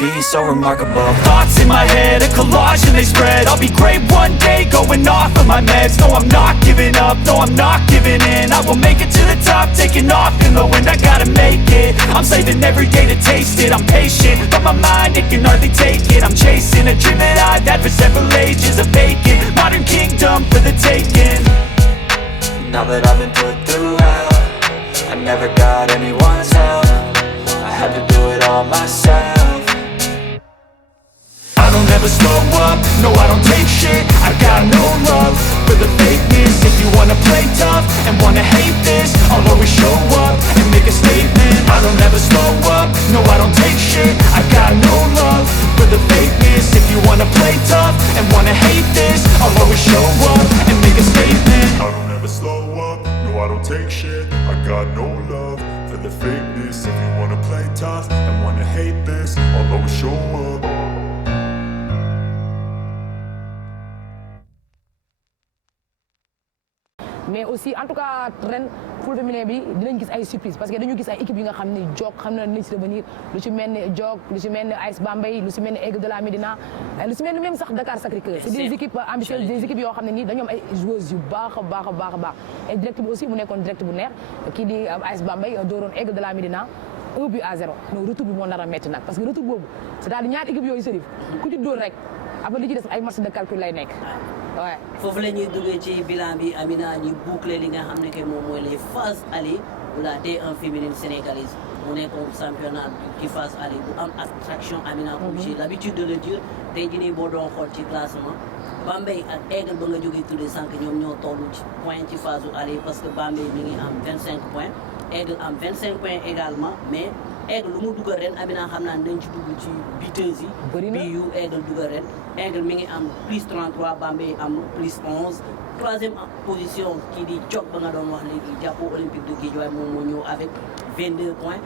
be so remarkable. Thoughts in my head, a collage and they spread. I'll be great one day, going off of my meds. No, I'm not giving up, no, I'm not giving in. I will make it to the top, taking off in the wind. I gotta make it, I'm saving every day to taste it. I'm patient, but my mind, it can hardly take it. I'm chasing a dream that I've had for several ages. A vacant, modern kingdom for the taking. Now that I've been put through hell, I never got anyone's help. I had to do it all myself. I don't ever slow up, no I don't take shit. I got no love for the fakeness. If you wanna play tough and wanna hate this, I'll always show up and make a statement. I don't ever slow up, no I don't take shit. I got no love for the fakeness. If you wanna play tough and wanna hate this, I'll always show up and make a statement. I don't ever slow up, no I don't take shit. I got no love for the fakeness. If you wanna play tough and wanna hate this, I'll always show up. mais aussi en tout cas ren foot féminin bi dinañ gis ay surprise parce que dañu gis ay équipes yi nga xam ni Jok xam na nañ si revenir lu ci mel ni Jok lu ci mel ni AS Bambey lu ci mel ni Aigle de la Médina lu ci mel ni même sax Dakar Sacré-Cœur c'est des équipes ambitieuses des équipes yoo xam ne nii dañoo am ay joueuses yu baax a baax a baax a baax et direct bi aussi mu nekkoon direct bu neex kii di AS Bambey dooroon Aigle de la Médina 1-0 non retour bi moo nar a métti nag parce que retour boobu c'est-à-dire ñaari équipes yooyu sërif ku ci dóor rek après li ci des ay match de calcul lay nekk ouais. foofu la ñuy duggee ci bilan bi Amina ñu boucler li nga xam ne que moom mooy les phases allées de la D1 féminine sénégalaise mu nekkoon championnat ci phase allée bu am attraction Amina comme j'ai l'habitude de le dire tey jii nii boo doon xool ci classement Bambey ak Aigle ba nga jógee tuddee sànq ñoom ñoo toll ci point ci phase allée parce que Bambey mi ngi am 25 points Aigle am 25 points également mais Aigle lu mu dugal ren Amina xam naa dañ ci dugg ci buteuses yi bi yu Aigle dugal ren Aigle mi ngi am plus 33 Bambey am plus 11 troisième position kii di Jok ba nga doon wax léegi jàppo olympique de Guédiawaye moom moo ñëw avec 22 points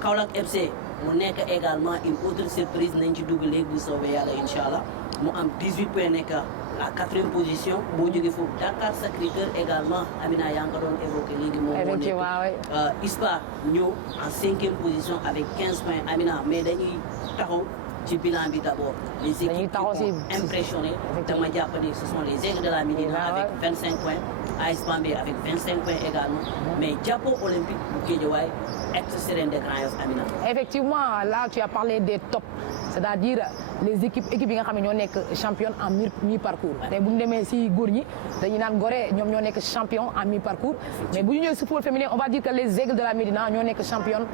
Kaolack FC mu nekk également une autre surprise nañ ci dugg léegi bu soobee yàlla incha allah mu am 18 points nekk à quatrième position boo jógee foofu Dakar Sacré-Cœur également Amina yaa nga doon évoqué léegi moom moo nekk ISPA ñëw en cinquième position avec 15 points Amina mais dañuy taxaw ci bilan bi d'abord les équipes qui ont impressionné dama jàpp ne ce sont les Aigles de la Médina avec 25 points AS Bambey avec 25 points également mais Jàppo Olympique bu Guédiawaye ex-Sérène de Grand Yoff Amina effectivement là tu as parlé des tops c'est-à-dire les équipes yi nga xam ne ñoo nekk championne en mi-parcours te bu ñu demee si góor ñi dañuy naan Gorée ñoom ñoo nekk champion en mi-parcours mais bu ñu ñëwee si football féminin on va dire que les Aigles de la Médina ñoo nekk championne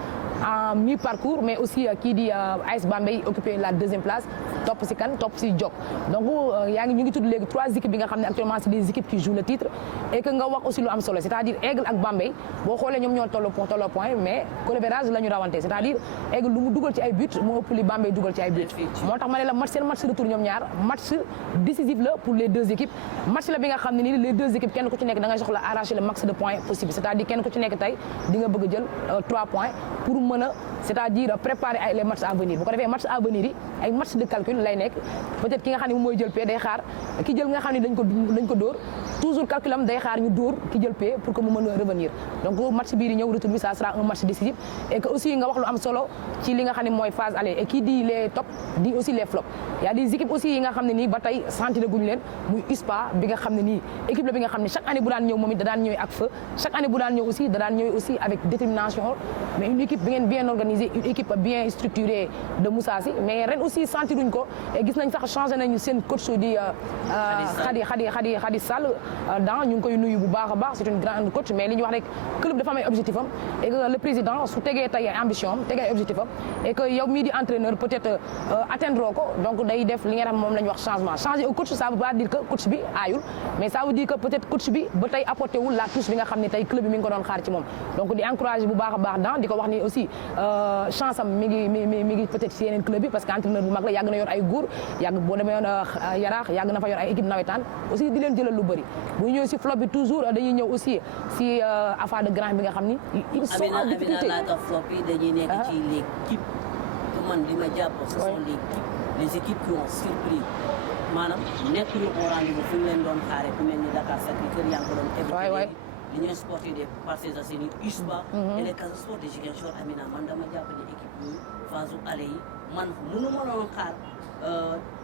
en mi-parcours mais aussi kii di AS Bambey occupé la deuxième place topp si kan topp si Jok donc ñu ngi tudd léegi trois équipes bi nga xam ne actuellement c'est des équipes qui jouent le titre et que nga wax aussi lu am solo c'est-à-dire Aigle ak Bambey boo xoolee ñoom ñoo tolloo point mais goal-average la ñu rawante c'est-à-dire Aigle lu mu dugal ci ay but moo ëpp li Bambey dugal ci ay but moo tax ma ne la seen match retour ñoom ñaar match décisif la pour les deux équipes match la bi nga xam ne nii les deux équipes kenn ku ci nekk da ngay soxla arracher le max de points possible c'est-à-dire kenn ku ci nekk tey di nga bëgg jël 3 points pour mën a c'est-à-dire préparer ay les matchs à venir bu ko defee match à venir yi ay match de calcul lay nekk peut-être ki nga xam ne moom mooy jël P day xaar ki jël nga xam ne dañ ko dóor toujours calculam day xaar ñu dóor ki jël P pour que mu mën a revenir donc match bii di ñëw retour bi ça sera un match décisif et que aussi nga wax lu am solo ci li nga xam ne mooy phase aller et qui dit les top dit aussi les flops y a des équipes aussi yi nga xam ne nii ba tey sentir guñu leen muy USPA bi nga xam ne nii équipe la bi nga xam ne chaque année bu daan ñëw moom it da daan ñëwee ak feu chaque année bu daan ñëw aussi da daan ñëwee aussi avec détermination mais une équipe bi ngeen bien organisée une équipe bien structurée de Moussa Sy mais ren aussi sentir duñ ko et gis nañ sax changé nañu seen coach di Khady Sall dans ñu ngi koy nuyu bu baax a baax c'est une grande coach mais li ñu wax rek club dafa am ay objectif am et que le président su tegee tey ambition am tegee ay objectif am et que yow mii di entraîneur peut-être atteindre ko donc day def li nga xam moom la ñu wax changement changer au coach ça veut pas dire que coach bi aayul mais ça veut dire que peut-être coach bi ba tey apporté wul la touche bi nga xam ne tey club bi mi ngi ko doon xaar ci moom donc di encourager bu baax a baax dans di ko wax ni aussi chance am mi ngi peut-être ci yeneen club bi parce que entraîneur bu mag la yàgg na yor ay góor yàgg boo demee yoon yaraax yàgg na fa yor ay équipe nawetaan aussi di leen jëlal lu bëri bu ñu ñëw si flop bi toujours dañuy ñëw aussi si affaire de grand bi nga xam ni ils sont en difficulté laata flop yi dañuy nekk ci l'équipe que man li ma jàpp ce sont les équipes qui ont surpris maanaam nekkuñu au rendez-vous fi mu leen doon xaare ku mel ni Dakar Sacré-Cœur yaa ngi ko doon évoqué l'Union sportive des Parcelles Assainies USPA et les Casa Sport de Ziguinchor Amina man dama jàpp ne équipe yi phase aller yi man mënu ma doon xaar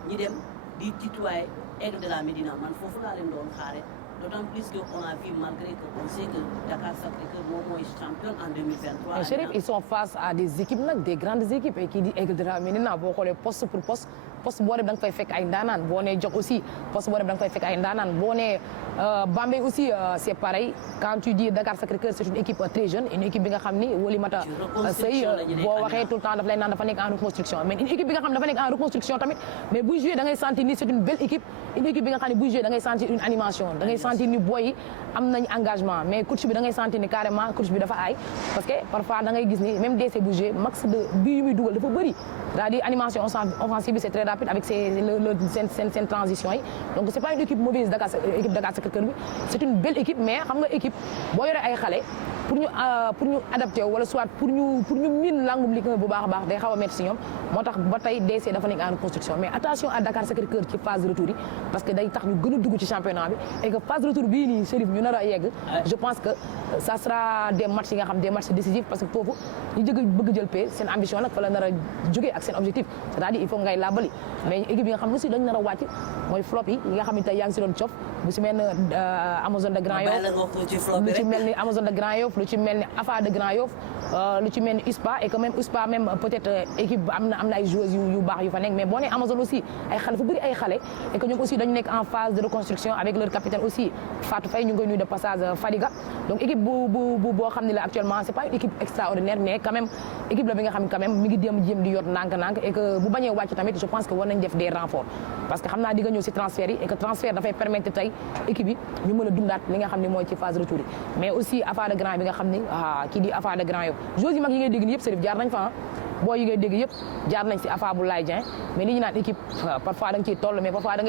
ñi dem di tutoyer Aigle de la Médina man foofu laa leen doon xaare d'autant plus que on a vu malgré que on sait que Dakar Sacré-Cœur moom mooy champion en 2023. Mais Chérif, ils sont face à des équipes nag des grandes équipes et qui dit Aigle de la Médina boo xoolee poste pour poste boo dem da nga fay fekk ay ndaanaan boo nee Jok aussi poste boo dem da nga fay fekk ay ndaanaan boo nee Bambey aussi c'est pareil quand tu dis Dakar Sacré-Cœur c'est une équipe très jeune une équipe bi nga xam ni Oulimata Seye boo waxee tout le temps daf lay naan dafa nekk en reconstruction mais une équipe bi nga xam ne dafa nekk en reconstruction tamit mais buy jouer da ngay sentir ni c'est une belle équipe une équipe bi nga xam ne buy jouer da ngay sentir une animation da ngay sentir ni boy yi am nañ engagement mais coach bi da ngay sentir ni carrément coach bi dafa aay parce que parfois da ngay gis ni même DC bu jouer max de bii yu muy dugal dafa bëri c'est-à-dire animation offensive bi c'est très rapide avec seen transition yi donc c'est pas une équipe mauvaise Dakar Sacré-Cœur bi c'est une belle équipe mais xam nga équipe boo yoree ay xale pour ñu adapté wala soit pour ñu miin langum Ligue 1 bu baax a baax day xaw a métti si ñoom moo tax ba tey DC dafa nekk en reconstruction mais attention à Dakar Sacré-Cœur ci phase de retour yi parce que day tax ñu gën a dugg ci championnat bi et que phase de retour bii nii Chérif ñu nar a yegg je pense que ça sera des matchs yi nga xam des matchs décisifs parce que foofu ñu bëgg jël paie seen ambition nag fa la nar a jógee ak seen objectif c'est-à-dire il faut ngay làbbali mais équipe yi nga xam aussi dañ nar a wàcc mooy flop yi nga xam ne tey yaa ngi si doon cof bu si mel ne Amazone de Grand Yoff lu ci mel ni Amazone de Grand Yoff lu ci mel ni Afa de Grand Yoff lu ci mel ni USPA et que même USPA même peut-être équipe am na ay joueuses yu baax yu fa nekk mais boo nee Amazone aussi ay xale fu bëri ay xale et que ñoom aussi dañu nekk en phase de reconstruction avec leur capitaine aussi Fatou Faye ñu ngi koy nuyu de passage Fadiga donc équipe boo xam ne la actuellement c'est pas une équipe extraordinaire mais quand même équipe la bi nga xam ne quand même mi ngi jéem di yot ndànk-ndànk et que bu bañee wàcc tamit je pense que war nañ def des renforts parce que xam naa di nga ñëw si transfert yi et que transfert dafay permettre tey équipe yi ñu mën a dundaat li nga xam ne mooy ci phase retour yi mais aussi Afa de Grand bi nga xam ni kii di Afa de Grand Yoff joueurs yi mag yi ngay dégg ni yëpp Serif jaar nañ fa boo yi ngay dégg yëpp jaar nañ si Afa bu Laye Dieng mais li ñu naan équipe parfois da nga ciy toll mais parfois da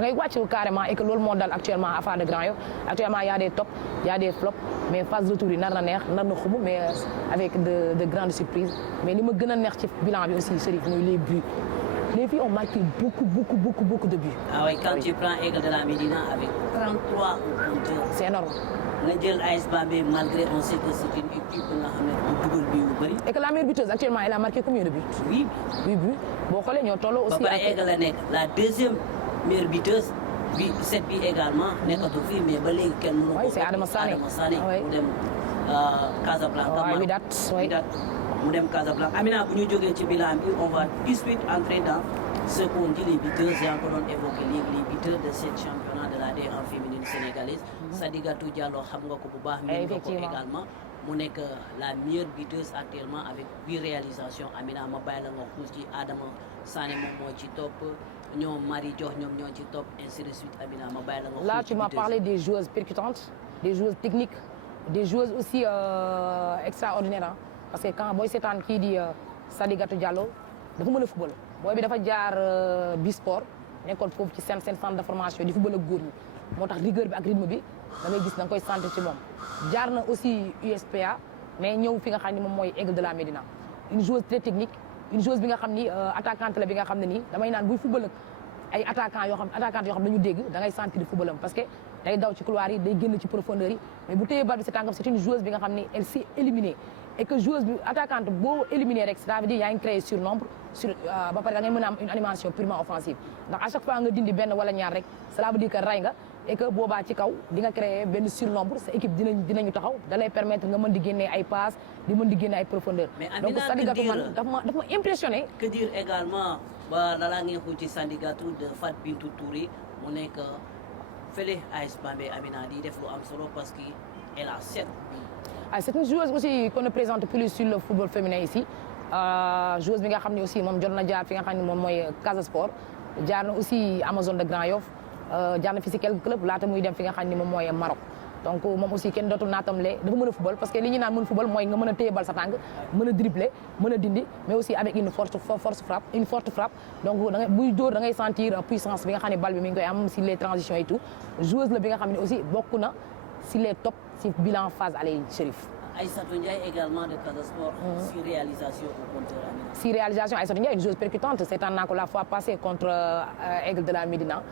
ngay wàcc carrément et que loolu moo dal actuellement Afa de Grand Yoff actuellement y a des tops y a des flops mais phase retour yi nar na neex nar na xumu mais avec de grandes surprises mais li ma gën a neex ci bilan bi aussi Serif muy les buts les filles ont marqué beaucoup de buts. Ah oui, quand tu prends Aigle de la Médina avec 33 au compteur. C'est énorme. nga jël AS Bambey malgré on sait que c'est une équipe nga xam ne bu dugal bi yu bëri. Et que la meilleure buteuse actuellement elle a marqué combien de buts? 8 buts boo xoolee ñoo tolloo aussi. ba pare Aigle la nekk la deuxième meilleure buteuse bi 7 bi également nekkatu fii mais ba léegi kenn mënu ko. oui c'est Adama Sané mu dem Casablanca. waaw Widat mu dem Casablanca. Amina bu ñu jógee ci bilan bi on va tout de suite entrer dans ce qu'on dit les buteurs yaa ngi ko doon évoqué léegi les buteurs de cette championnat de la D1 féminine sénégalaise. Sadigatou Diallo xam nga ko bu baax. effectivement également mu nekk la meilleure buteuse actuellement avec 8 réalisations. Amina ma bàyyi la nga xuus ci Adama Sané moom moo ci topp ñoom Marie Dior ñoom ñoo ci topp ainsi de suite. Amina ma bàyyi la nga xuus. Là tu m'as parlé des joueuses percutantes des joueuses techniques des joueuses aussi extraordinaires parce que quand booy seetaan kii di Sadigatou Diallo dafa mën a football booy bi dafa jaar Bisport nekkoon foofu ci seen centre de formation di football ak góor ñi moo tax rigueur bi ak rythme bi da ngay gis da nga koy sentir ci moom. jaar na aussi USPA mais ñëw fi nga xam ne moom mooy Aigle de la Médina une joueuse très technique une joueuse bi nga xam ni attaquante la bi nga xam ne nii damay naan buy football ak ay attaquants yoo xam dañu dégg da ngay sentir football am parce que day daw ci couloir yi day génn ci profondeur yi mais bu téyee bal bi si tànkam c'est une joueuse bi nga xam ni elle s'est éliminée et que joueuse bi attaquante boo éliminer rek ça veut dire yaa ngi créé surnombre ba pare da ngay mën a am une animation purement offensive ndax à chaque fois nga dindi benn wala ñaar rek cela veut dire que ray nga et que boobaa ci kaw di nga créé benn surnombre sa équipe dinañu taxaw da lay permettre nga mën di génnee ay passes di mën di génne ay profondeur donc Sadigatou man daf ma impressionné. que dire également ba lalaa ngeen ko ci Sadigatou de Fat Bintou Touré mu nekk fële AS Bambey Amina di def lu am solo parce que elle a 7 c'est une joueuse aussi qu'on ne présente plus sur le football féminin ici joueuse bi nga xam ne aussi moom jot na jaar fi nga xam ne moom mooy Casa Sport jaar na aussi Amazone de Grand Yoff jaar na fi si quelques clubs laata muy dem fi nga xam ne moom mooy Maroc donc moom aussi kenn dootul naatamle dafa mën a football parce que li ñu naan mën football mooy nga mën a téye bal sa tànk mën a dribbler mën a dindi mais aussi avec une forte frappe donc da ngay buy dóor da ngay sentir puissance bi nga xam ne bal bi mi ngi koy am si les transitions et tout joueuse la bi nga xam ne aussi bokk na si les top si bilan phase aller Chérif. Aïssatou Ndiaye également de Casa Sport. 6 réalisations au compteur Amina. 6 réalisations Aïssatou Ndiaye une joueuse percutante seetaan naa ko la fois passée contre Aigle de la Médina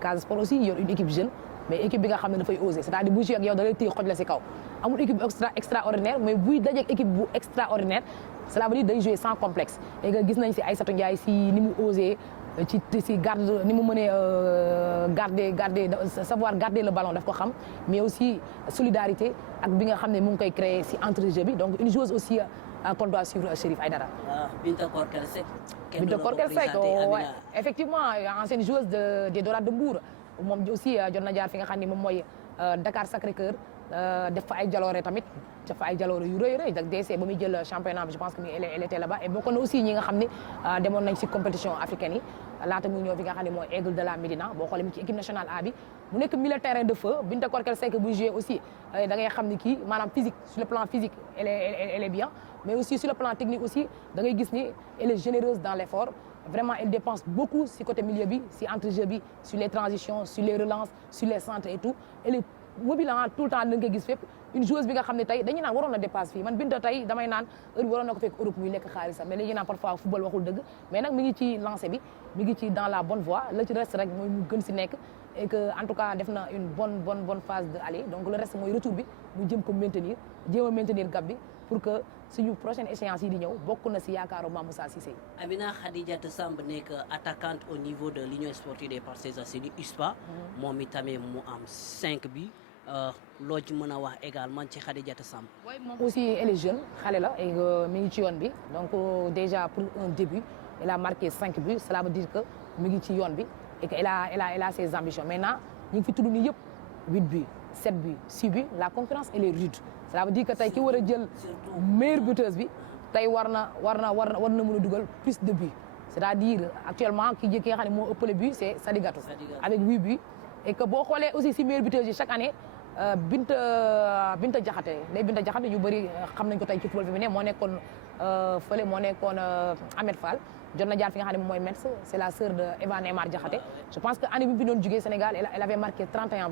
Casa Sport aussi yor une équipe jeune mais équipe bi nga xam ne dafay oser c'est-à-dire bu joué ak yow da lay téye xoj la si kaw amul équipe bu extraordinaire mais buy dajeek équipe bu extraordinaire cela veut dire day jouer sans complexe et que gis nañ si Aïssatou Ndiaye si ni mu osé si garde ni mu mënee savoir garder le ballon daf ko xam mais aussi solidarité ak bi nga xam ne mu ngi koy créer si entrejeu bi donc une joueuse aussi qu'on doit suivre Chérif Aïdara. Binta Korkel Seck. Binta Korkel Seck ouais, effectivement ancienne joueuse des Dorades de Mbour moom aussi jot na jaar fi nga xam ne moom mooy Dakar Sacré-Cœur def fa ay jaloore tamit def fa ay jaloore yu rëy dak DC ba muy jël championnat bi je pense que elle était là-bas et bokkoon na aussi ñi nga xam ne demoon nañ si compétition africaine yi laata muy ñëw fi nga xam ne mooy Aigle de la Médina boo xoolee ci équipe nationale A bi mu nekk milieu terrain de feu Binta Korkel Seck buy jouer aussi da ngay xam ni kii maanaam physique sur le plan physique elle est bien mais aussi sur le plan technique aussi da ngay gis ni elle est généreuse dans l'effort vraiment elle dépense beaucoup si côté milieu bi si entrejeu bi sur les transitions sur les relances sur les centres et tout elle est mobile tout le temps da nga koy gis fépp une joueuse bi nga xam ne tey dañuy naan waroon na dépasse fii man Binta tey damay naan heure bi waroon na ko fekk Europe muy lekk xaalisam mais léegi naan parfois football waxul dëgg mais nag mi ngi ci lancé bi mi ngi ci dans la bonne voie la ci reste rek mooy mu gën si nekk et que en tout cas def na une bonne phase de aller donc le reste mooy retour bi mu jëm ko maintenir jéem a maintenir gap bi pour que suñu prochaine échéance yi di ñëw bokk na si yaakaaru Mamoussa Cissé. Amina Khadijatou Samb nekk attaquante au niveau de l'Union sportive des Parcelles Assainies USPA. moom itamit mu am 5 bi loo ci mën a wax également ci Khadijatou Samb. oui moom aussi elle est jeune xale la et mi ngi ci yoon bi donc déjà pour un début elle a marqué 5 buts cela veut dire que mi ngi ci yoon bi et que elle a ses ambitions maintenant ñu ngi fi tudd nii yëpp 8 buts 7 buts 6 buts la concurrence elle est rude. cela veut dire que tey ki war a jël meilleure buteuse bi tey war na mën a dugal plus de buts c'est-à-dire actuellement ki nga xam ne moo ëppale but c'est Sadigatou avec 8 buts et que boo xoolee aussi si meilleure buteuse yi chaque année Binta Diakhaté yu bëri xam nañ ko tey ci football féminin moo nekkoon fële moo nekkoon Ahmed Fall jot na jaar fi nga xam ne mooy Metz c'est la sœur de Eva Neymar Diakhaté je pense que année bi mu fi doon jugee Sénégal elle avait marqué 31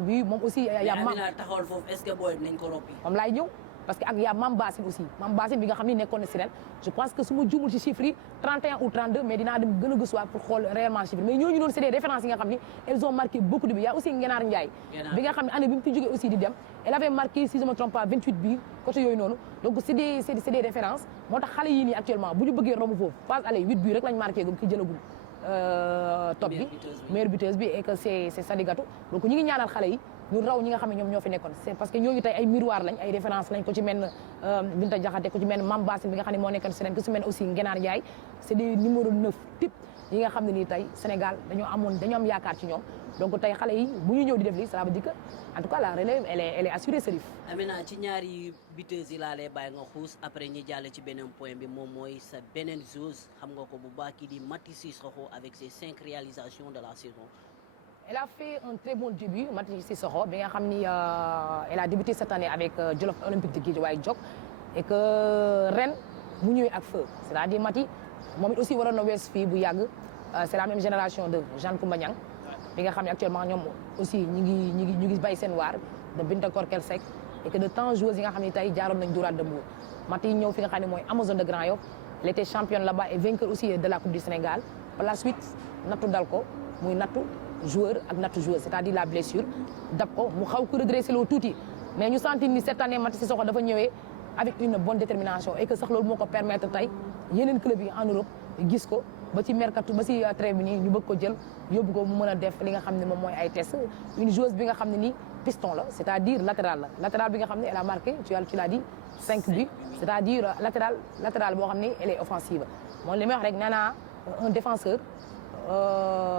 buts moom aussi yaa Amina taxawal foofu est-ce que booy nañ ko roppi moom laay ñëw parce que ak yaa Mame Bassine aussi Mame Bassine bi nga xam ne nekkoon na si ren je pense que su ma juumul ci chiffres yi 31 ou 32 mais dinaa dem gën a gëstuwaat pour xool réellement chiffres mais ñooñu noonu c'est des références yi nga xam ne elles ont marqué beaucoup de buts. Il y a aussi Ngenaar Ndiaye bi nga xam ne année bi mu fi jógee aussi di dem elle avait marqué si je me trompe pas 28 buts côté yooyu noonu donc c'est des références moo tax xale yii nii actuellement bu ñu bëggee romb foofu phase aller 8 buts rek lañ marqué gum ki jëlagul top bi meilleure buteuse bi et que c'est Sadigatou donc ñu ngi ñaanal xale yi ñu raw ñi nga xam ne ñoom ñoo fi nekkoon c'est parce que ñooñu tey ay miroir lañ ay référence lañ ko ci mel Binta Diakhaté ko ci mel Mame Bassine bi nga xam ne moo nekkoon Sénégal ku ci mel aussi Ngenaar Ndiaye c'est des numéro 9 type yi nga xam ne nii tey Sénégal dañoo am yaakaar ci ñoom donc tey xale yi bu ñu ñëw di def lii ça veut dire que en tout cas la relève elle est assurée Serif. Amina ci ñaari buteuses yi laa lay bàyyi nga xuus après ñi jàll ci beneen point bi moom mooy sa beneen joueuse xam nga ko bu baax kii di Maty Cissokho avec ses 5 réalisations de la saison. Elle a fait un très bon début Maty Cissokho bi nga xam ni elle a débuté cette année avec Jolof Olympique de Guédiawaye Diop et que ren mu ñëwee ak feu c'est-à-dire Maty moom it aussi waroon na wees fii bu yàgg c'est la même génération de Jeanne Koumba Niang bi nga xam ne actuellement ñoom aussi ñu ngi bay seen waar de Binta Korkel Seck et que de tant joueuses yi nga xam ne tey jaaroon nañ Dorades de Mbour Maty ñëw fi nga xam ne mooy Amazone de Grand Yoff elle était championne là-bas et vainqueur aussi de la Coupe du Sénégal par la suite nattu dal ko muy nattu joueur ak nattu joueur c'est-à-dire la blessure dab ko mu xaw ko redresser loo tuuti mais ñu sentir ni cette année Maty Cissokho dafa ñëwee avec une bonne détermination et que sax loolu moo ko permettre tey yeneen club yi en Europe gis ko ba ci mercato ba ci trêve bi nii ñu bëgg ko jël yóbbu ko mu mën a def li nga xam ne moom mooy ay tests une joueuse bi nga xam ne nii piston la c'est-à-dire latéral bi nga xam ne elle a marqué tu l'as dit 5 buts c'est-à-dire latéral boo xam ne elle est offensive moom li may wax rek nee naa un défenseur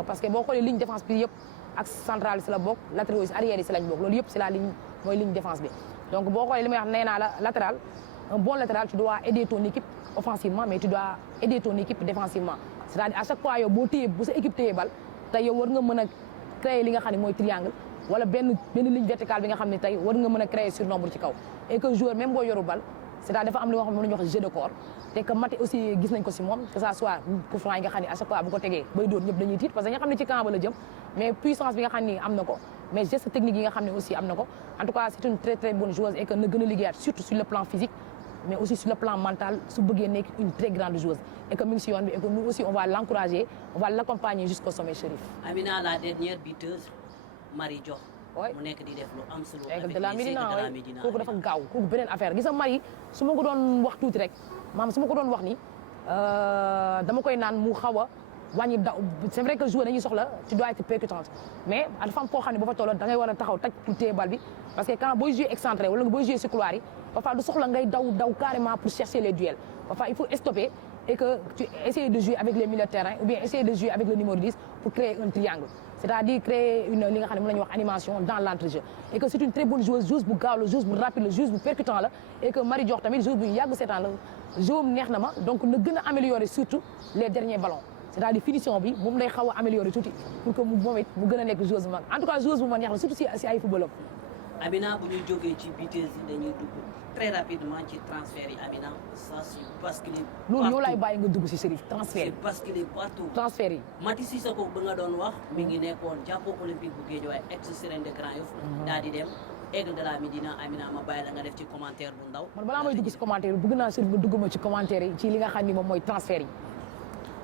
parce que boo xoolee ligne défense bi yëpp ak centrale si la bokk latéraux yi arrière yi si lañ bokk loolu yëpp c'est la ligne mooy ligne défense bi donc boo xoolee li may wax nee naa la latéral un bon latéral tu dois aider ton équipe offensivement mais tu dois aider ton équipe défensivement c'est-à-dire à chaque fois yow boo téye bu sa équipe téye bal tey yow war nga mën a créer li nga xam ne mooy triangle wala benn ligne verticale bi nga xam ne tey war nga mën a créer surnombre ci kaw et que joueur même boo yoru bal c'est-à-dire dafa am li nga xam ne mën nañu wax jeu de corps te que Maty aussi gis nañ ko si moom que ça soit coup franc yi nga xam ne à chaque fois bu ko tegee bay dóor ñëpp dañuy tiit parce que nga xam ne ci camp ba la jëm mais puissance bi nga xam ne am na ko mais geste technique yi nga xam ne aussi am na ko en tout cas c'est une très très bonne joueuse et que na gën a liggéeyaat surtout sur le plan physique mais aussi sur le plan mental su bëggee nekk une très grande joueuse et que mi ngi si yoon bi et que nous aussi on va l'encourager on va l'accompagner jusqu'au sommet Chérif. Amina la dernière buteuse Marie Diop. mu nekk di def lu am solo. Aigle de la Médina kooku dafa gaaw kooku beneen affaire gis nga Marie su ma ko doon wax tuuti rek maam su ma ko doon wax ni dama koy naan mu xaw a wàññi daw c'est vrai que joueur dañuy soxla tu dois être percutante mais dafa am foo xam ne ba fa tolloo da ngay war a taxaw taj pour téye bal bi parce que quand booy jouer excentré wala booy jouer ci couloir yi parfois du soxla ngay daw carrément pour chercher les duels parfois il faut stopper et que tu essayes de jouer avec les milieux de terrain ou bien essayer de jouer avec le numéro 10 pour créer un triangle c'est-à-dire créer li nga xam ne moom la ñuy wax animation dans l'entrejeu et que c'est une très bonne joueuse bu gaaw la joueuse bu rapide la joueuse bu percutant la et que Marie Diokh tamit joueuse bu yàgg seetaan la jeu neex na ma donc na gën a améliorer surtout les derniers ballons c'est-à-dire finition bi moom lay xaw a améliorer tuuti pour que moom it mu gën a nekk joueuse bu mag en tout cas joueuse bu ma neex la surtout si ay footballam. Amina bu ñu jógee ci vitesse yi dañuy dugg très rapidement ci transfert yi Amina ça c'est basculé partout. loolu yow laay bàyyi nga dugg si Chérif transfert yi. c'est basculé partout. transfert yi. Mati Sissoko ba nga doon wax mi ngi nekkoon jàppoo olympique bu Guédiawaye ex-Sérène de Grand Yoff daal di dem Aigle de la Médina Amina ma bàyyi la nga def ci commentaire bu ndaw. man balaa may dugg si commentaire yi bëgg naa Chérif nga dugg ma ci commentaire yi ci li nga xam ni moom mooy transfert yi.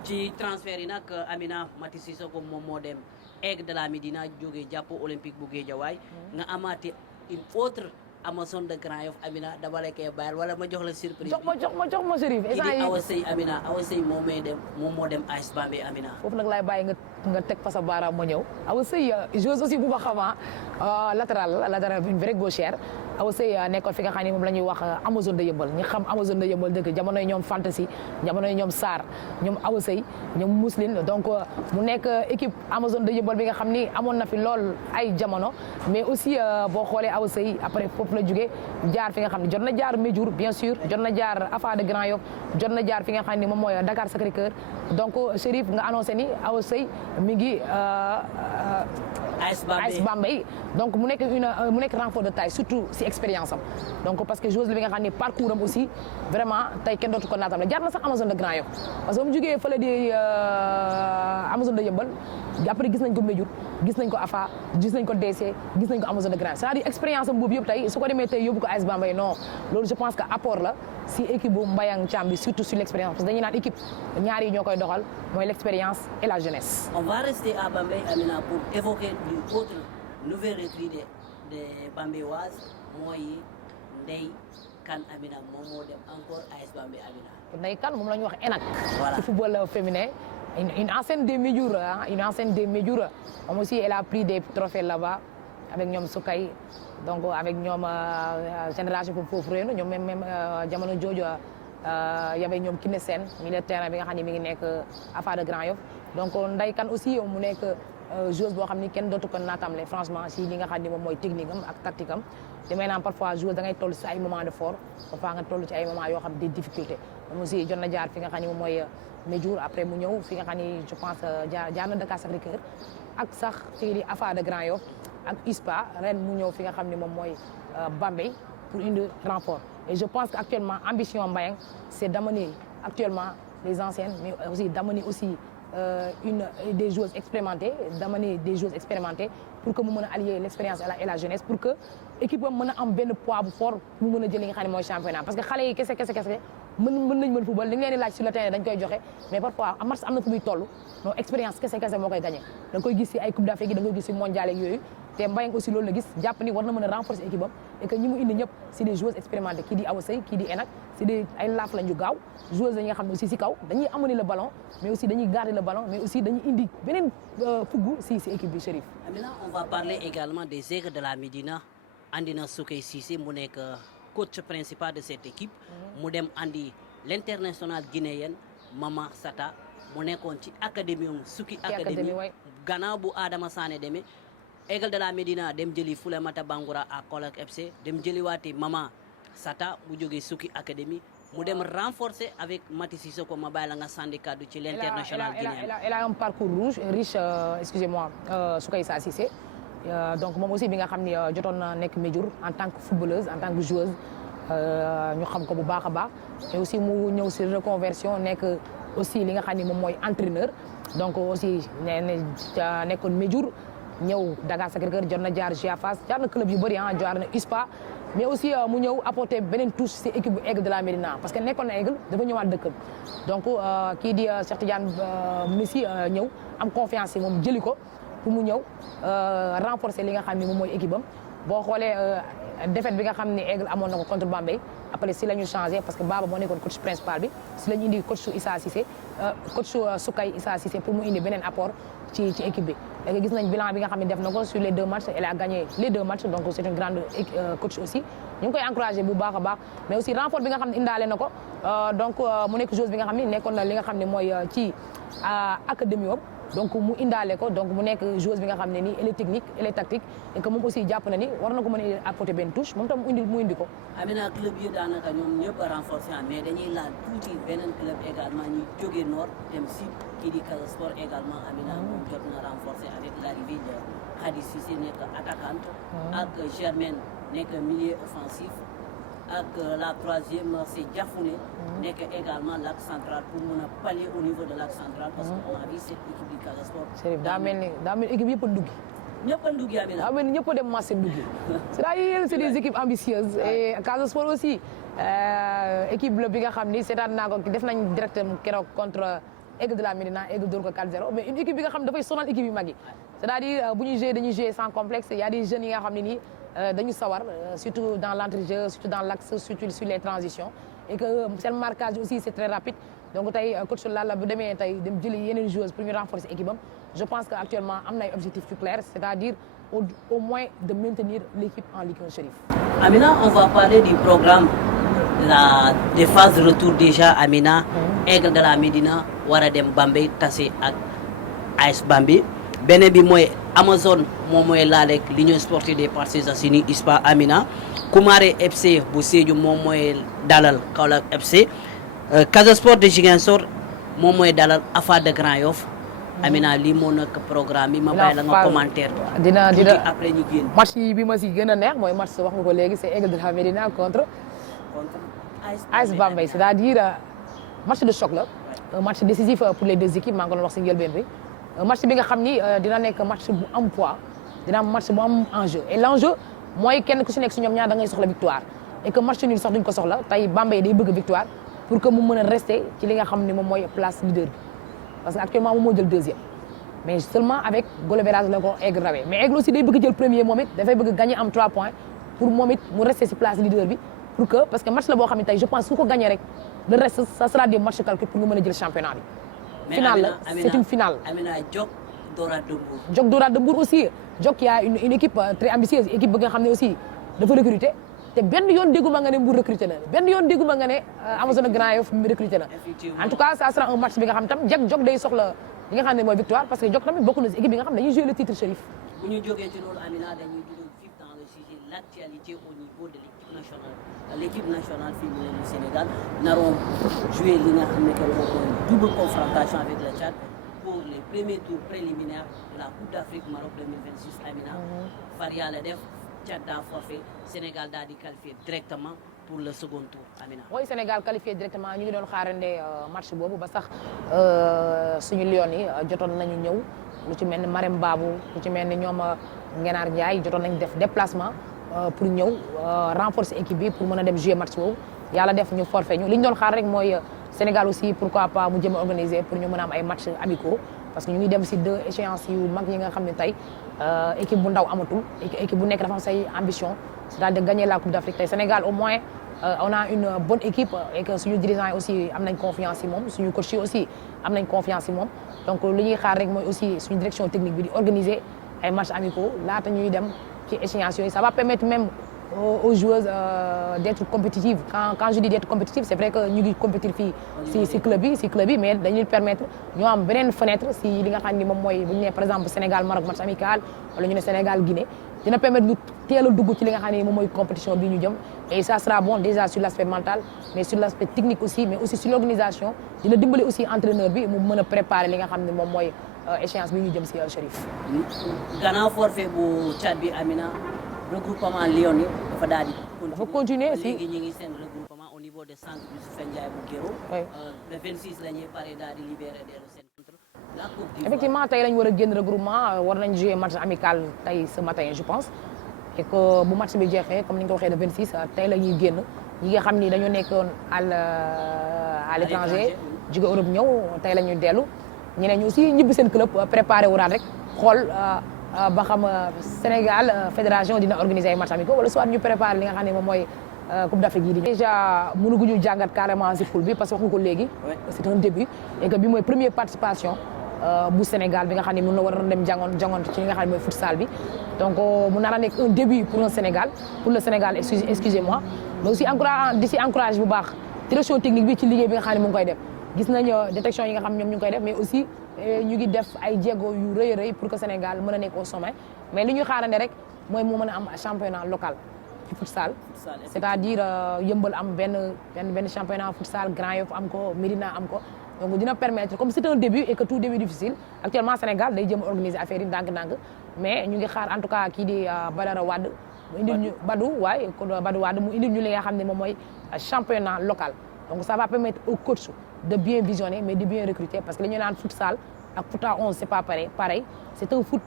ci transfert yi nag Amina Mati Sissoko moom moo dem Aigle de la Médina jógee jàppoo olympique bu Guédiawaye nga amaati une autre Amazon de Grand Yoff Amina dama la koy bàyyil wala ma jox la surprise. jox ma Chérif. kii di Awa Seye Amina Awa Seye moom moo dem AS Bambey Amina. foofu nag laay bàyyi nga teg fa sa baaraam ma ñëw Awa Seye joueuse aussi bu ma xamaa latéral une vraie gauchère Awa Seye nekkoon fi nga xam ne moom la ñuy wax Amazon de Yeumbeul ñi xam Amazon de Yeumbeul dëgg jamonoy ñoom Fantasy jamonoy ñoom Sarr ñoom Awa Seye ñoom Mousseline donc mu nekk équipe Amazon de Yeumbeul bi nga xam ni amoon na fi lool ay jamono mais aussi boo xoolee Awa Seye après foofu la jógee jaar fi nga xam ne jot na jaar Médiour bien sûr jot na jaar Afa de Grand Yoff jot na jaar fi nga xam ne moom mooy Dakar Sacré-Cœur donc Chérif nga annoncé ni Awa Seye mi ngi AS Bambey donc mu nekk renfort de taille surtout si expérience am donc parce que joueuse bi nga xam ne parcours am aussi vraiment tey kenn dootu ko naatam la jaar na sax Amazon de Grand Yoff parce que ba mu jógee fële di Amazon de Yeumbeul après gis nañ ko Médiour gis nañ ko Afa gis nañ ko DC gis nañ ko Amazon de Grand Yoff c'est-à-dire expérience am boobu yëpp tey su ko demee tey yóbbu ko AS Bambey non loolu je pense que apport la si équipe bu Mbayang Thiam bi surtout sur l'expérience parce que dañuy naan équipe ñaar yi ñoo koy doxal mooy l'expérience et la jeunesse. On va rester à Bambey Amina pour évoquer une autre nouvelle recrue de Bambeywases mooy Ndeye Kane Amina moom moo dem encore AS Bambey Amina. Ndeye Kane moom la ñuy wax ENAC. Voilà ci football féminin une ancienne des Médiour une ancienne des Médiour moom aussi elle a pris des trophées là-bas avec ñoom Soukay donc avec ñoom génération foofu réew na ñoom même jamono jooju y avait ñoom Kiné Sène milieu de terrain bi nga xam ne mi ngi nekk Afa de Grand Yoff donc Ndeye Kane aussi mu nekk joueuse boo xam ni kenn dootu ko naatamle franchement si li nga xam ni moom mooy technique am ak tactique am damay naan parfois joueuse da ngay toll si ay moment de fort parfois nga toll ci ay moment yoo xam des difficultés moom aussi jot na jaar fi nga xam ni moom mooy Médiour après mu ñëw fi nga xam ni je pense jaar na Dakar Sacré-Cœur ak sax fii di Afa de Grand Yoff ak ISPA ren mu ñëw fi nga xam ni moom mooy Bambey pour indi renfort et je pense que actuellement ambition Mbayang c'est d'amener actuellement les anciennes mais aussi d'amener aussi des joueuses expérimentées d'amener des joueuses expérimentées pour que mu mën a allier l'expérience et la jeunesse pour que équipe am mën a am benn poids bu fort mu mën a jël li nga xam ne mooy championnat parce que xale yi kese mën nañ football li nga leen di laaj sur le terrain dañ koy joxe mais parfois match am na fu muy toll non expérience kese moo koy gagné da nga koy gis ci ay coupe d'Afrique yi da nga koy gis ci mondial ak yooyu te Mbayang aussi loolu la gis jàpp ni war na mën a renforcer équipe am et que ñi mu indi ñëpp c'est des joueuses expérimentées kii di Awa Seye kii di ENAC c'est des ay laaf lañ yu gaaw joueuses yi nga xam ne aussi ci kaw dañuy amener le ballon mais aussi dañuy garder le ballon mais aussi dañuy indi beneen fuggu ci équipe bi Chérif. Amina on va parler également des Aigles de la Médina andi na Soukey Cissé mu nekk coach principal de cette équipe mu dem andi l'international guinéenne Mama Sata mu nekkoon ci académie am Souki académie gannaaw bu Adama Sané demee Aigle de la Médina dem jëli Foulemata Bangoura à Kaolack FC dem jëliwaati Mama Sata bu jógee Souki académie mu dem renforcer avec Mati Sissoko ma bàyyi la nga sànni kàddu ci l'international guinéen. Elle a un parcours riche excusez-moi Soukey Cissé donc moom aussi bi nga xam ni jotoon na nekk Médiour en tant que footballeuse en tant que joueuse ñu xam ko bu baax a baax et aussi mu ñëw si reconversion nekk aussi li nga xam ni moom mooy entraîneur donc aussi nekkoon Médiour ñëw Dakar Sacré-Cœur jot na jaar GA Fass jaar na club yu bëri jaar na USPA mais aussi mu ñëw apporter beneen touche si équipe bu Aigle de la Médina parce que nekkoon na Aigle dafa ñëwaat dëkkam donc kii di Cheikh Tidiane Messi ñëw am confiance yi moom jëli ko pour mu ñëw renforcer li nga xam ne moom mooy équipe am boo xoolee défaite bi nga xam ne Aigle amoon na ko contre Bambey après si la ñu changé parce que Baba moo nekkoon coach principal bi si la ñu indi coach Issa Cissé coach Soukay Issa Cissé pour mu indi beneen apport ci équipe bi. léegi gis nañ bilan bi nga xam ne def na ko sur les 2 matchs elle a gagné les 2 matchs donc c'est une grande coach aussi ñu ngi koy encouragé bu baax a baax mais aussi renfort bi nga xam ne indaale na ko donc mu nekk joueuse bi nga xam ne nekkoon na li nga xam ne mooy ci académie am donc mu indaale ko donc mu nekk joueuse bi nga xam ne nii elle est technique elle est tactique et que moom aussi jàpp na ni war na ko mën a apporter benn touche moom tam mu indi ko. Amina club yi daanaka ñoom ñëpp a renforcé mais dañuy laal tuuti beneen club également ñu jógee nord dem si kii di Casa Sport également Amina moom jot na renforcé avec l'arrivée de Khady Cissé nekk attaquante ak Germaine nekk milieu offensif ak la troisième c'est Diafouné nekk également l'axe central pour mën a pallier au niveau de l'axe central parce que on a vu cette équipe du Casa Sport daa mel ni équipe yëpp a dugg. ñëpp a dugg Amina daa mel ni ñëpp a dem marché dugg c'est-à-dire c'est des équipes ambitieuses et Casa Sport aussi équipe la bi nga xam ni seetaan naa ko def nañ direct keroog contre Aigle de la Médina Aigle dóor ko 4-0 mais une équipe bi nga xam ne dafay sonal équipe yu mag yi c'est-à-dire bu ñuy jouer dañuy jouer sans complexe il y a des jeunes yi nga xam ne nii dañu sawar surtout dans l'entrejeu surtout dans l'axe surtout sur les transitions et que seen marquage aussi c'est très rapide donc tey coach Lalla bu demee tey dem jëli yeneen joueuses pour ñu renforcer équipe am je pense que actuellement am na ay objectifs yu clairs c'est-à-dire au moins de maintenir l'équipe en Ligue 1 Chérif. Amina, on va parler du programme des phases de retour déjà Amina. Aigle de la Médina war a dem Bambey tase ak AS Bambey beneen bi mooy Amazone moom mooy laaleeg l'Union sportive des Parcelles Assainies ISPA Amina Koumaré FC bu Sédhiou moom mooy dalal Kaolack FC Casa Sport de Ziguinchor moom mooy dalal AFA de Grand Yoff Amina lii moo nekk programme bi ma bàyyi la nga commentaire dina après ñu génn match yi bi ma si gën a neex mooy match wax nga ko léegi c'est Aigle de la Médina contre AS Bambey c'est-à-dire match de choc la un match décisif pour les 2 équipes maa ngi ko doon wax si njëlbeen bi match bi nga xam ni dina nekk match bu am poids dina am match bu am enjeu et l'enjeu mooy kenn ku si nekk si ñoom ñaar da ngay soxla victoire et que match nul sax duñ ko soxla tey Bambey day bëgg victoire pour que mu mën a rester ci li nga xam ne moom mooy place leader bi parce que actuellement moom moo jël 2e mais seulement avec goal average la ko Aigle rawee mais Aigle aussi day bëgg jël premier moom it dafay bëgg gagner am 3 points pour moom it mu rester si place leader bi pour que parce que match la boo xam ne tey je pense su ko gagner rek le reste ça sera des matchs calculés pour nga mën a jël championnat bi. finale la c'est une finale. Amina Jok Dorade de Mbour. Jok Dorade de Mbour aussi Jok y a une équipe très ambitieuse équipe bi nga xam ne aussi dafa recruter te benn yoon dégguma nga ne Mbour recruter na benn yoon dégguma nga ne Amazone Grand Yoff recruter na en tout cas ça sera un match bi nga xam tam Jok day soxla li nga xam ne mooy victoire parce que Jok tamit bokk na si équipe bi nga xam ne dañuy jouer le titre Chérif. bu ñu jógee ci loolu Amina dañuy dugg vite dans le sujet l'actualité au niveau de l'équipe nationale. L'équipe nationale féminine du Sénégal n'auront joué li nga xam ne que moom mooy double confrontation avec le Tchad pour les premiers tours préliminaires de la Coupe d'Afrique Maroc 2026 Amina. Faria la def Tchad daa forfait Sénégal daal di qualifié directement pour le second tour Amina. mooy Sénégal qualifié directement ñu ngi doon xaarande match boobu ba sax suñu Lions yi jotoon nañu ñëw lu ci mel ni Marème Babou lu ci mel ni ñoom Ngenaar Ndiaye jotoon nañu def déplacement. Pour ñëw renforcer équipe bi pour mën a dem jouer match boobu yàlla def ñu forfait ñu li ñu doon xaar rek mooy Sénégal aussi pourquoi pas mu jëm a organiser pour ñu mën a am ay matchs amicaux parce que ñu ngi dem si 2 échéances yu mag yi nga xam ne tey équipe bu ndaw amatul équipe bu nekk dafa am say ambition c'est-à-dire de gagner la Coupe d'Afrique tey Sénégal au moins on a une bonne équipe et que suñu dirigeants yi aussi am nañ confiance ci moom suñu coach yi aussi am nañ confiance ci moom donc li ñuy xaar rek mooy aussi suñu direction technique bi di organiser ay matchs amicaux laata ñuy dem ci échéance yooyu ça va permettre même aux joueuses d'être compétitives quand je dis d'être compétitive c'est vrai que ñu ngi compétir fii si club yi mais dañuy permettre ñoo am beneen fenêtre si li nga xam ni moom mooy bu ñu nee par exemple Sénégal Maroc match amical wala ñu ne Sénégal Guinée dina permettre ñu teel a dugg ci li nga xam ne moom mooy compétition bi ñu jëm et ça sera bon déjà sur l'aspect mental mais sur l'aspect technique aussi mais aussi sur l'organisation dina dimbali aussi entraîneur bi mu mën a préparer li nga xam ne moom mooy échéance bi ñu jëm si Chérif. gannaaw forfait bu Tchad bi Amina regroupement Lions yi dafa daal di. dafa continuer si léegi ñu ngi seen regroupement au niveau de centre Youssoupha Ndiaye bu Guéro. le 26 la ñuy pare daal di libéré dellu seen contre la Coupe d'Ivoire. effectivement tey lañ war a génn regroupement war nañ jouer match amical tey ce matin je pense et que bu match bi jeexee comme ni nga ko waxee le 26 tey la ñuy génn ñi nga xam ni dañoo nekkoon à l'étranger jóge Europe ñëw tey la ñuy dellu ñeneen ñi aussi ñibbi seen club préparé wuraat rek xool ba xam Sénégal fédération dina organiser ay matchs amicaux wala soit ñu préparer li nga xam ne moom mooy Coupe d'Afrique yi di déjà mënuguñu jàngat carrément si poule bi parce que wax nga ko léegi c'est un début et que bi mooy première participation bu Sénégal bi nga xam ne mën na war a dem jangoon ci li nga xam ne mooy futsal bi donc mu nar a nekk un début pour le Sénégal excusez-moi mais aussi di si encourage bu baax direction technique bi ci liggéey bi nga xam ne mu ngi koy def gis nañu détection yi nga xam ñoom ñu ngi koy def mais aussi ñu ngi def ay jéego yu rëy a rëy pour que Sénégal mën a nekk au sommet mais li ñuy xaarande rek mooy mu mën a am championnat local ci futsal c'est-à-dire Yeumbeul am benn championnat futsal Grand Yoff am ko Médina am ko donc dina permettre comme c'est un début et que tout début difficile actuellement Sénégal day jëm a organiser affaire yi ndànk-ndànk mais ñu ngi xaar en tout cas kii di Badara Wade mu indil ñu Badou Wade mu indil ñu li nga xam ne moom mooy championnat local donc ça va permettre au coach de bien visionner mais de bien recruter parce que li ñu naan futsal ak foot à 11 c'est pas pareil c'est un foot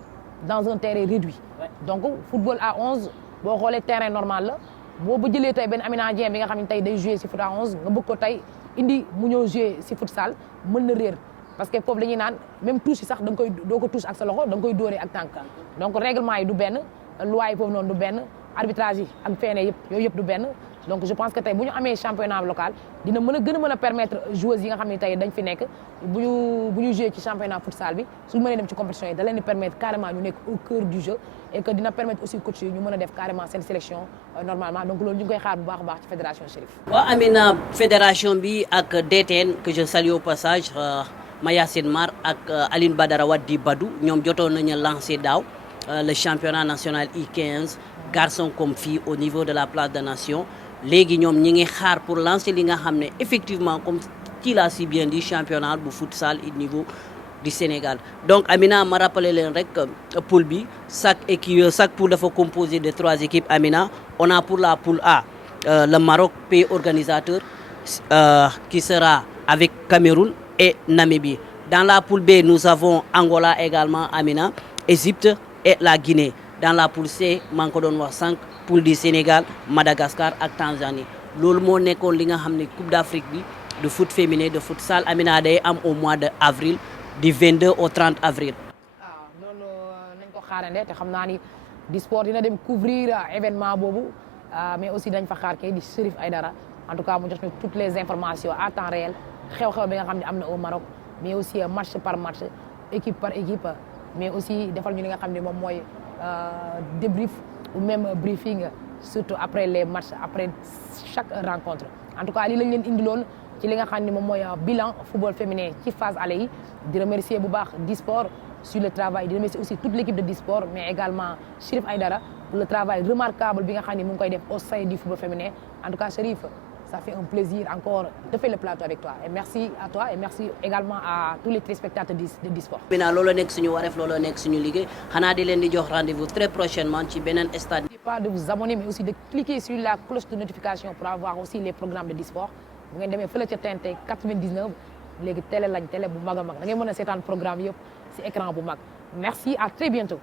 dans un terrain réduit donc football à 11 boo xoolee terrain normal la boo ba jëlee tey benn Amina Dieng bi nga xam ne tey day jouer si foot à 11 nga bëgg ko tey indi mu ñëw jouer si futsal mën na réer parce que foofu la ñuy naan même touche yi sax da nga koy doo ko touche ak sa loxo da nga koy dóoree ak tànk donc règlement yi du benn loi yi foofu noonu du benn arbitrage yi ak feene yëpp yooyu yëpp du benn donc je pense que tey bu ñu amee championnat local dina gën a mën a permettre joueuses yi nga xam ne tey dañ fi nekk bu ñu jouer ci championnat futsal bi suñu mënee dem ci compétition yi da leen di permettre carrément ñu nekk au cœur du jeu et que dina permettre aussi coach yi ñu mën a def carrément seen sélection normalement donc loolu ñu ngi koy xaar bu baax a baax ci fédération Chérif. waaw Amina fédération bi ak DTN que je salue au passage Mayacine Mar ak Aline Badara Wadi Badou ñoom jotoon nañu lancé daaw le championnat national U15 garçons comme filles au niveau de la place des nations. léegi ñoom ñi ngi xaar pour lancer li nga xam ne effectivement comme tu l'as si bien dit championnat bu futsal au niveau du Sénégal donc Amina ma rappelé leen rek poule bi chaque poule dafa composé de 3 équipes Amina on a pour la poule A le Maroc pays organisateur qui sera avec Cameroun et Namibie dans la poule B nous avons Angola également Amina Égypte et la Guinée dans la poule C maa ngi ko doon wax sànq poule du Sénégal Madagascar ak Tanzanie loolu moo nekkoon li nga xam ne Coupe d'Afrique bi de foot féminin de futsal Amina day am au mois de avril du 22 au 30 avril. waaw loolu nañ ko xaarande te xam naa ni di sport dina dem couvrir événement boobu mais aussi dañ fa xaar kay di Chérif Aïdara en tout cas mu jox ñu toutes les informations à temps réel xew-xew bi nga xam ne am na au Maroc mais aussi match par match équipe par équipe mais aussi defal ñu li nga xam ne moom mooy débrief ou même briefing surtout après les matchs après chaque rencontre en tout cas lii lañ leen indiloon ci li nga xam ne moom mooy bilan football féminin ci phase aller yi di remercier bu baax Disport sur le travail di remercier aussi toute l'équipe de Disport mais également Chérif Aïdara pour le travail remarquable bi nga xam ne mu ngi koy def au sein du football féminin en tout cas Chérif ça fait un plaisir encore de faire le plateau avec toi et merci à toi et merci également à tous les téléspectateurs de Disport. Amina loolu nekk suñu wareef loolu nekk suñu liggéey xanaa di leen di jox rendez-vous très prochainement ci beneen stade. N'oubliez pas de vous abonner mais aussi de cliquer sur la cloche de notification pour avoir aussi les programmes de Disport bu ngeen demee fële ca TNT 99 léegi télé bu mag a mag da ngeen mën a seetaan programme yëpp ci écran bu mag merci à très bientôt.